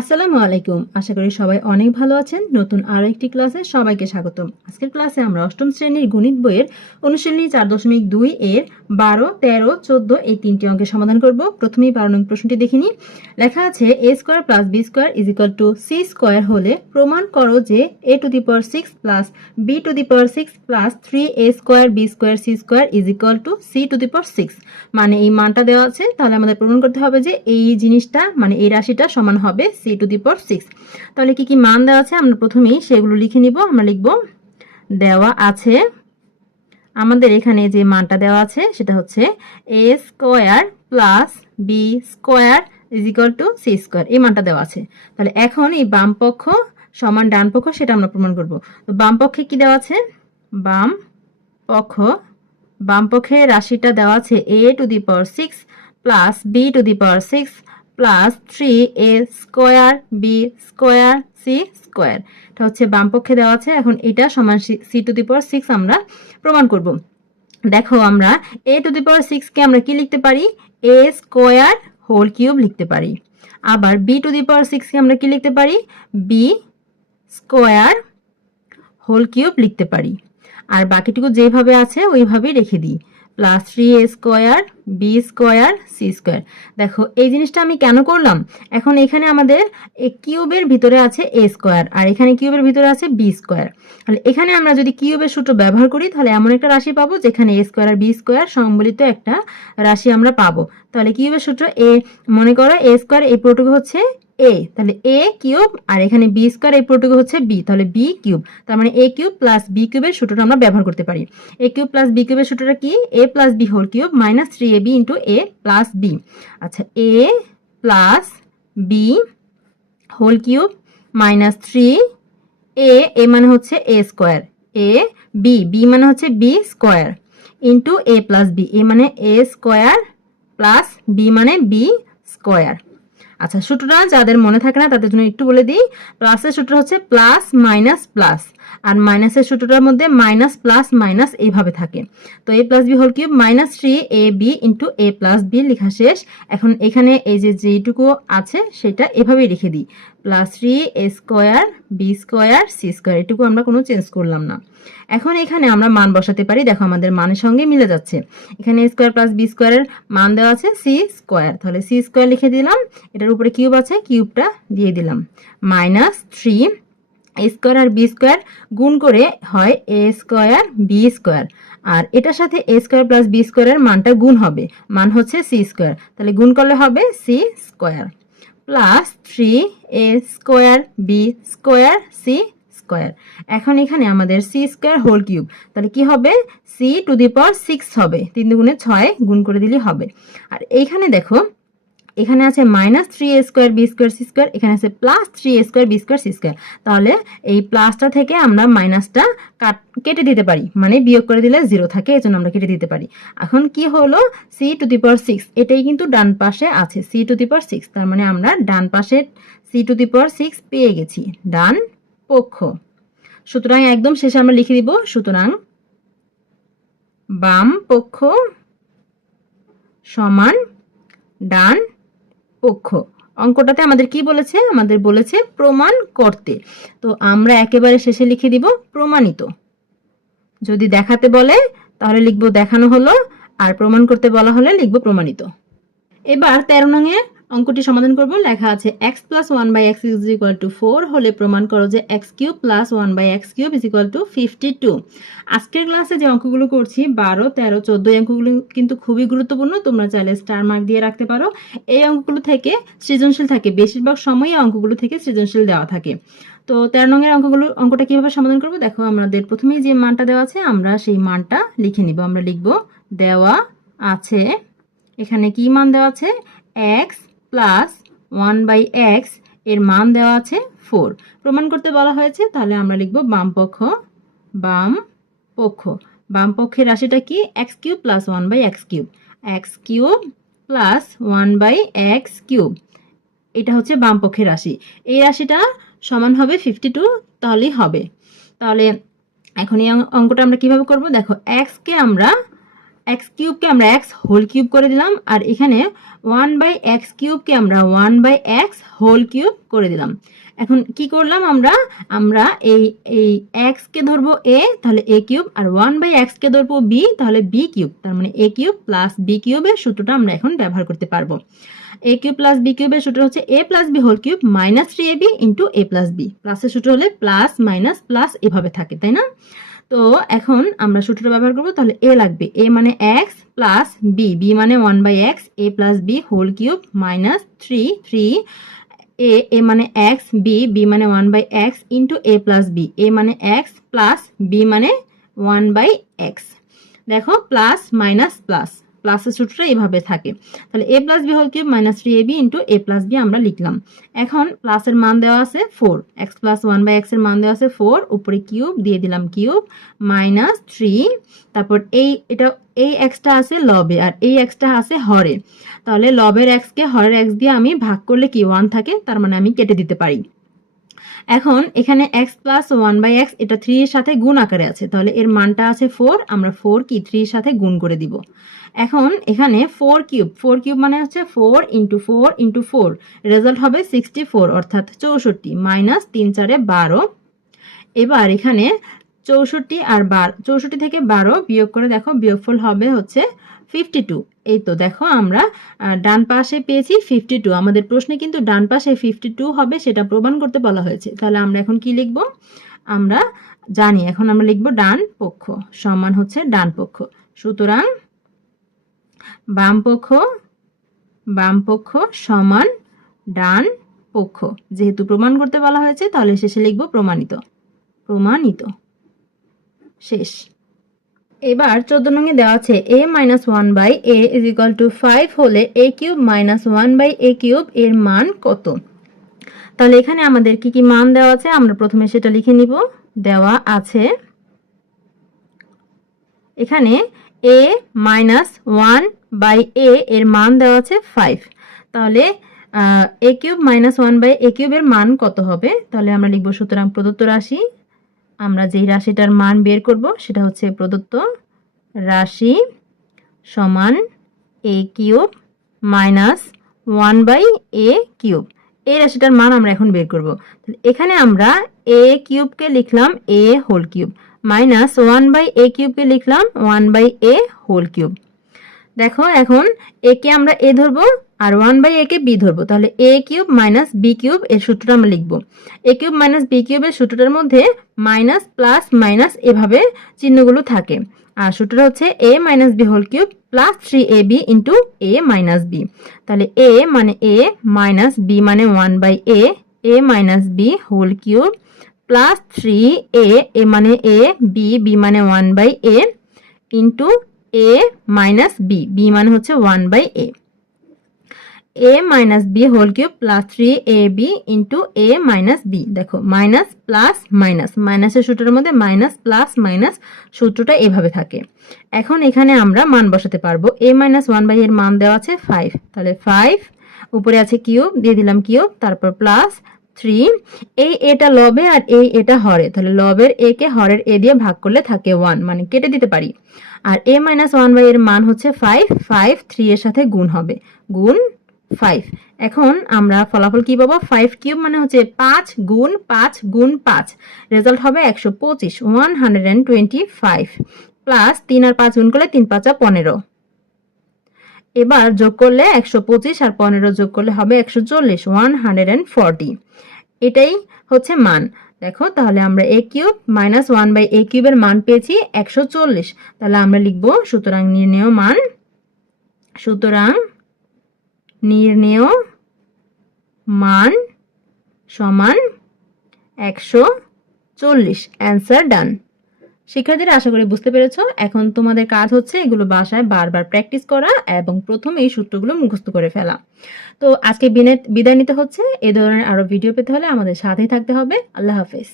আসসালামু আলাইকুম। আশা করি সবাই অনেক ভালো আছেন। নতুন আরও একটি ক্লাসে সবাইকে স্বাগতম। আজকের ক্লাসে আমরা অষ্টম শ্রেণির গণিত বইয়ের অনুশীলনী চার দশমিক দুই এর বারো, তেরো, চোদ্দ এই তিনটি অঙ্কের সমাধান করব। প্রথমেই বারো নং প্রশ্নটি দেখিনি লেখা আছে, A square plus B square is equal to C square হলে প্রমাণ করো যে A to the power six plus B to the power six plus three A square B square C square is equal to C to the power six. মানে এই মানটা দেওয়া আছে। তাহলে আমাদের প্রমাণ করতে হবে যে এই জিনিসটা মানে এই রাশিটা সমান হবে C to the power six তাহলে কি কি মান দেওয়া আছে? আমরা প্রথমেই সেগুলো লিখে নিব। আমরা লিখব, দেওয়া আছে, আমাদের এখানে যে মানটা দেওয়া আছে সেটা হচ্ছে A square plus B square is equal to C square এই মানটা দেওয়া আছে। তাহলে এখন এই বাম পক্ষ সমান ডান পক্ষ সেটা আমরা প্রমাণ করব। তো বাম পক্ষে কি দেওয়া আছে? বাম পক্ষ, বাম পক্ষে রাশিটা দেওয়া আছে A to the power six plus B to the power six plus three A square B square C square এটা হচ্ছে বাম পক্ষে দেওয়া আছে। এখন এটা সমান C to the power six আমরা প্রমাণ করব। দেখো আমরা এ টু দি পাওয়ার সিক্সকে আমরা কি লিখতে পারি? এ স্কোয়ার হোল কিউব লিখতে পারি। আবার বি টু দি পাওয়ার সিক্সকে আমরা কি লিখতে পারি? বি স্কোয়ার হোল কিউব লিখতে পারি। আর বাকিটুকু যেভাবে আছে, ওইভাবেই রেখে দিই। Plus three A square B square C square দেখো, এই জিনিসটা আমি কেন করলাম? এখন এখানে আমাদের কিউবের ভিতরে আছে এ স্কোয়ার আর এখানে কিউবের ভিতরে আছে বি স্কোয়ার তাহলে এখানে আমরা যদি কিউবের সূত্র ব্যবহার করি, তাহলে এমন একটা রাশি পাবো, যেখানে এ স্কোয়ার আর বি স্কোয়ার সম্বলিত একটা রাশি আমরা পাবো। তাহলে কিউবের সূত্র এ, মনে করো এ স্কোয়ার এই পুরোটুকু হচ্ছে এ তাহলে এ কিউব, আর এখানে বি স্কোয়ার এই পুরোটুকু হচ্ছে বি তাহলে বি কিউব। তার মানে এ কিউব প্লাস বি কিউবের সূত্রটা আমরা ব্যবহার করতে পারি। এ কিউব প্লাস বি কিউবের সূত্রটা কি? A plus B whole cube minus three A B into A plus B আচ্ছা A plus B whole cube minus three A A মানে হচ্ছে A square A B B মানে হচ্ছে B square into A plus B A মানে A square plus B মানে B square আচ্ছা সূত্রটা যাদের মনে থাকে না তাদের জন্য একটু বলে দিই। প্লাসের সূত্র হচ্ছে প্লাস মাইনাস প্লাস আর মাইনাসের সূত্রটার মধ্যে মাইনাস প্লাস মাইনাস এইভাবে থাকে। তো A plus B whole cube minus three A B into A plus B লেখা শেষ। এখন এখানে এই যে যেইটুকু আছে সেটা এভাবেই রেখে দিই। Plus three A square B square C square এটুকু আমরা কোনো চেঞ্জ করলাম না। এখন এখানে আমরা মান বসাতে পারি, দেখো আমাদের মানের সঙ্গে মিলে যাচ্ছে। এখানে এ স্কোয়ার প্লাস বি স্কোয়ারের মান দেওয়া আছে সি স্কোয়ার তাহলে সি স্কোয়ার লিখে দিলাম, এটার উপরে কিউব আছে কিউবটা দিয়ে দিলাম। মাইনাস থ্রি এ স্কোয়ার আর বি স্কোয়ার গুণ করে হয় এ স্কোয়ার বি স্কোয়ার আর এটার সাথে এ স্কোয়ার প্লাস বি স্কোয়ারের মানটা গুণ হবে, মান হচ্ছে সি স্কোয়ার তাহলে গুণ করলে হবে C square plus three A square B square C square এখন এখানে আমাদের সি স্কোয়ার হোল কিউব তাহলে কি হবে? C to the power six হবে। তিন দুগুণে ছয় গুণ করে দিলে হবে। আর এইখানে দেখো এখানে আছে minus three A square B square C square এখানে আছে plus three A square B square C square তাহলে এই প্লাসটা থেকে আমরা মাইনাসটা কাট, কেটে দিতে পারি। মানে বিয়োগ করে দিলে জিরো থাকে এই জন্য আমরা কেটে দিতে পারি। এখন কি হলো? C to the power six এটাই কিন্তু ডান পাশে আছে। C to the power six তার মানে আমরা ডান পাশে C to the power six পেয়ে গেছি। ডান পক্ষ। সুতরাং একদম শেষে আমরা লিখে দিব, সুতরাং বাম পক্ষ সমান ডান পক্ষ। অঙ্কটাতে আমাদের কি বলেছে? আমাদের বলেছে প্রমাণ করতে। তো আমরা একেবারে শেষে লিখে দিব প্রমাণিত। যদি দেখাতে বলে, তাহলে লিখব দেখানো হলো, আর প্রমাণ করতে বলা হলে লিখব প্রমাণিত। এবার তেরো নঙে অঙ্কটি সমাধান করব। লেখা আছে X plus one by X is equal to four হলে প্রমাণ করো যে X cube plus one by X cube is equal to fifty two আজকের ক্লাসে যে অঙ্কগুলো করছি, বারো, তেরো, চোদ্দ অঙ্কগুলো কিন্তু খুবই গুরুত্বপূর্ণ, তোমরা চাইলে স্টার মার্ক দিয়ে রাখতে পারো। এই অঙ্কগুলো থেকে সৃজনশীল থাকে, বেশিরভাগ সময় এই অঙ্কগুলো থেকে সৃজনশীল দেওয়া থাকে। তো তেরো নঙের অঙ্কগুলো, অঙ্কটা কীভাবে সমাধান করব? দেখো আমাদের প্রথমেই যে মানটা দেওয়া আছে, আমরা সেই মানটা লিখে নিব। আমরা লিখব দেওয়া আছে, এখানে কি মান দেওয়া আছে? এক্স প্লাস ওয়ান বাই এক্সের মান দেওয়া আছে ফোর। প্রমাণ করতে বলা হয়েছে, তাহলে আমরা লিখব বাম পক্ষ বাম পক্ষ। বাম পক্ষের রাশিটা কি? X cube plus one by X cube. X cube plus one by X cube. এটা হচ্ছে বাম পক্ষের রাশি। এই রাশিটা সমান হবে ফিফটি টু, তাহলেই হবে। তাহলে এখন এই অঙ্কটা আমরা কীভাবে করব? দেখো এক্সকে আমরা এক্স কিউবকে আমরা এক্স হোল কিউব করে দিলাম, আর এখানে ওয়ান বাই এক্স কিউবকে আমরা one by X whole cube করে দিলাম। এখন কি করলাম আমরা? আমরা এই এই এক্সকে ধরবো এ তাহলে এ কিউব আর ওয়ান বাই এক্সকে ধরবো বি তাহলে বি কিউব তার মানে এ কিউব প্লাস বি কিউবের সূত্রটা আমরা এখন ব্যবহার করতে পারব। এ কিউব প্লাস বি কিউবের সূত্র হচ্ছে A plus B whole cube minus three A B into A plus B প্লাসের সূত্র হলে প্লাস মাইনাস প্লাস এভাবে থাকে, তাই না? তো এখন আমরা সূত্রটা ব্যবহার করব, তাহলে এ লাগবে। এ মানে এক্স প্লাস বি বি মানে one by X A plus B whole cube minus three three A A মানে এক্স বি বি মানে one by X into A plus B A মানে এক্স প্লাস বি মানে one by X দেখো plus minus plus প্লাসের সূত্রটা এভাবে থাকে। তাহলে A plus B whole cube minus three A B into A plus B আমরা লিখলাম। এখন প্লাসের মান দেওয়া আছে four X plus one by এক্সের মান দেওয়া আছে ফোর উপরে কিউব দিয়ে দিলাম কিউব মাইনাস থ্রি তারপর এই, এটা, এই এক্সটা আছে লবে আর এই এক্সটা আছে হরে। তাহলে লবের এক্সকে হরের এক্স দিয়ে আমি ভাগ করলে কি ওয়ান থাকে? তার মানে আমি কেটে দিতে পারি। এখন এখানে X plus one by X এটা থ্রি এর সাথে গুণ আকারে আছে। তাহলে এর মানটা আছে ফোর আমরা ফোর কি থ্রির সাথে গুণ করে দিব। এখন এখানে ফোর কিউব ফোর কিউব মানে হচ্ছে four into four into four result হবে সিক্সটি ফোর অর্থাৎ চৌষট্টি মাইনাস তিন চারে বারো। এবার এখানে চৌষট্টি আর বার, চৌষট্টি থেকে বারো বিয়োগ করে দেখো, বিয়োগফল হবে হচ্ছে ফিফটি টু এই তো দেখো আমরা ডান পাশে পেয়েছি ফিফটি টু আমাদের প্রশ্নে কিন্তু ডান পাশে ফিফটি টু হবে, সেটা প্রমাণ করতে বলা হয়েছে। তাহলে আমরা এখন কি লিখব? আমরা জানি, এখন আমরা লিখব ডান পক্ষ, সমান হচ্ছে ডান পক্ষ। সুতরাং বাম পক্ষ বাম পক্ষ সমান ডান পক্ষ। যেহেতু প্রমাণ করতে বলা হয়েছে, তাহলে শেষে লিখব প্রমাণিত। প্রমাণিত। শেষ। এবার চোদ্দ নঙে দেওয়া আছে A minus one by A is equal to five হলে A cube minus one by A cube এর মান কত? তাহলে এখানে আমাদের কি কি মান দেওয়া আছে, আমরা প্রথমে সেটা লিখে নিব। দেওয়া আছে, এখানে A minus one by A এর মান দেওয়া আছে ফাইভ তাহলে A cube minus one by A কিউবের মান কত হবে? তাহলে আমরা লিখব সুতরাং প্রদত্ত রাশি। আমরা যেই রাশিটার মান বের করব, সেটা হচ্ছে প্রদত্ত রাশি সমান A cube minus one by A cube এই রাশিটার মান আমরা এখন বের করব। এখানে আমরা এ কিউবকে লিখলাম A whole cube minus one by A কিউবকে লিখলাম one by A whole cube দেখো এখন এ কে আমরা এ ধরবো আর ওয়ান বাই এ কে বি ধরবো। তাহলে A cube minus B cube এর সূত্রটা আমরা লিখব। এ কিউব মাইনাস বি কিউবের সূত্রটার মধ্যে মাইনাস প্লাস মাইনাস এভাবে চিহ্নগুলো থাকে। আর সূত্রটা হচ্ছে A minus B whole cube plus three A B into A minus B তাহলে এ মানে এ মাইনাস বি মানে one by A A minus B whole cube plus three A A মানে এ বি বি মানে one by A into A minus B B মানে হচ্ছে one by A A minus B whole cube plus three A B into A minus B দেখো minus plus minus মাইনাসের সূত্রের মধ্যে minus plus minus সূত্রটা এভাবে থাকে। এখন এখানে আমরা মান বসাতে পারব। এ মাইনাস ওয়ান বাই এর মান দেওয়া আছে ফাইভ তাহলে ফাইভ উপরে আছে কিউব দিয়ে দিলাম কিউব তারপর প্লাস থ্রি এই এটা লবে আর এই এটা হরে। তাহলে লবের এ কে হরের এ দিয়ে ভাগ করলে থাকে ওয়ান মানে কেটে দিতে পারি। আর এ মাইনাস ওয়ান বাই এর মান হচ্ছে ফাইভ ফাইভ থ্রি এর সাথে গুণ হবে। গুণ ফাইভ এখন আমরা ফলাফল কি পাবো? ফাইভ কিউব মানে হচ্ছে পাঁচ গুণ পাঁচ গুণ পাঁচ। রেজাল্ট হবে একশো পঁচিশ one hundred and twenty five plus তিন আর পাঁচ গুণ করলে তিন পাঁচা পনেরো। এবার যোগ করলে একশো পঁচিশ আর পনেরো যোগ করলে হবে একশো চল্লিশ ওয়ান হান্ড্রেড অ্যান্ড ফর্টি এটাই হচ্ছে মান। দেখো, তাহলে আমরা A cube minus one by A কিউবের মান পেয়েছি একশো চল্লিশ। তাহলে আমরা লিখব সুতরাং নির্ণেয় মান, সুতরাং নির্ণেয় মান সমান একশো চল্লিশ। অ্যান্সার ডান শিক্ষার্থীরা, আশা করি বুঝতে পেরেছ। এখন তোমাদের কাজ হচ্ছে এগুলো বাসায় বারবার প্র্যাকটিস করা এবং প্রথম এই সূত্রগুলো মুখস্থ করে ফেলা। তো আজকে বিদায় নিতে হচ্ছে। এ ধরনের আরও ভিডিও পেতে হলে আমাদের সাথেই থাকতে হবে। আল্লাহ হাফেজ।